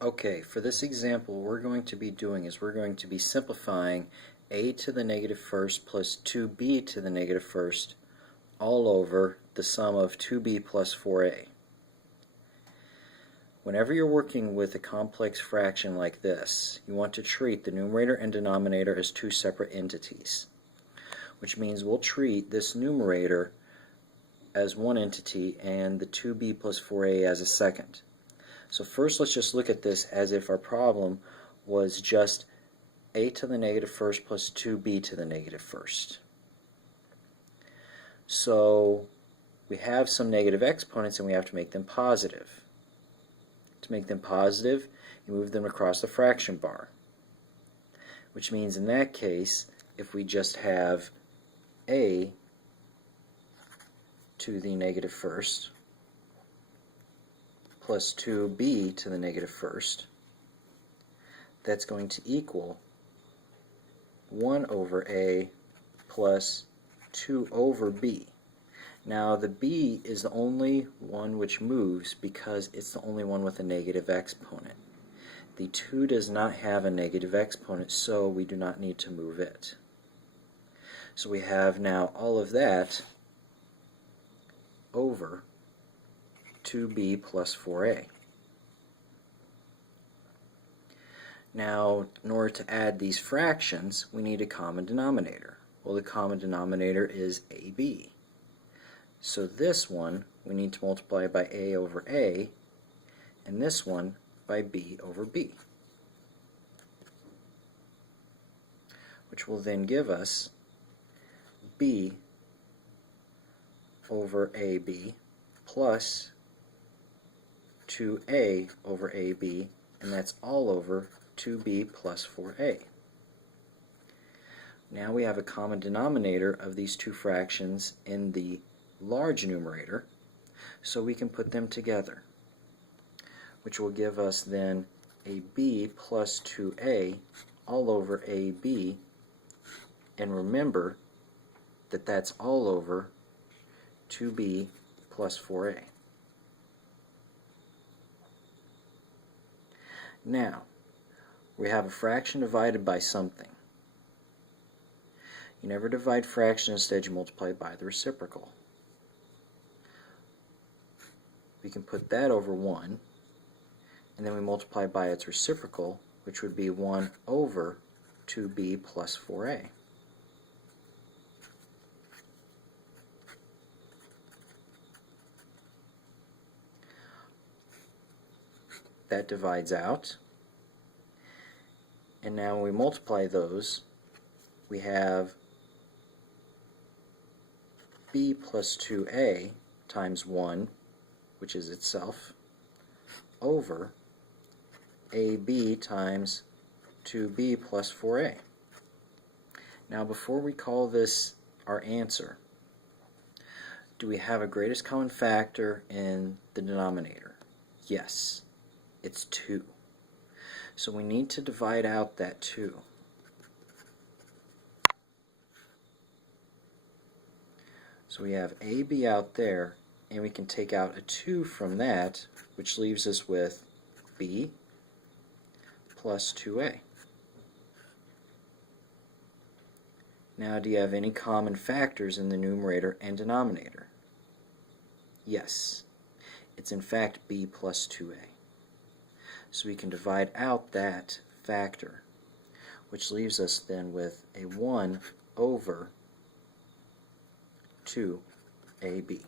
Okay, for this example, what we're going to be doing is we're going to be simplifying a to the negative first plus 2b to the negative first all over the sum of 2b plus 4a. Whenever you're working with a complex fraction like this, you want to treat the numerator and denominator as two separate entities, which means we'll treat this numerator as one entity and the 2b plus 4a as a second. So first let's just look at this as if our problem was just a to the negative first plus 2b to the negative first. So we have some negative exponents and we have to make them positive. To make them positive, you move them across the fraction bar, which means in that case, if we just have a to the negative first plus 2b to the negative first, that's going to equal 1 over a plus 2 over b. Now the b is the only one which moves because it's the only one with a negative exponent. The 2 does not have a negative exponent, so we do not need to move it. So we have now all of that over 2b plus 4a. Now, in order to add these fractions, we need a common denominator. Well, the common denominator is ab. So this one we need to multiply by a over a, and this one by b over b, which will then give us b over ab plus 2a over ab, and that's all over 2b plus 4a. Now we have a common denominator of these two fractions in the large numerator, so we can put them together, which will give us then ab plus 2a all over ab, and remember that that's all over 2b plus 4a. Now, we have a fraction divided by something. You never divide fractions, instead you multiply by the reciprocal. We can put that over 1, and then we multiply by its reciprocal, which would be 1 over 2b plus 4a. That divides out, and now when we multiply those, we have b plus 2a times 1, which is itself, over ab times 2b plus 4a. Now before we call this our answer, do we have a greatest common factor in the denominator? Yes. It's 2. So we need to divide out that 2. So we have AB out there, and we can take out a 2 from that, which leaves us with B plus 2A. Now, do you have any common factors in the numerator and denominator? Yes. It's in fact B plus 2A. So we can divide out that factor, which leaves us then with a 1 over 2ab.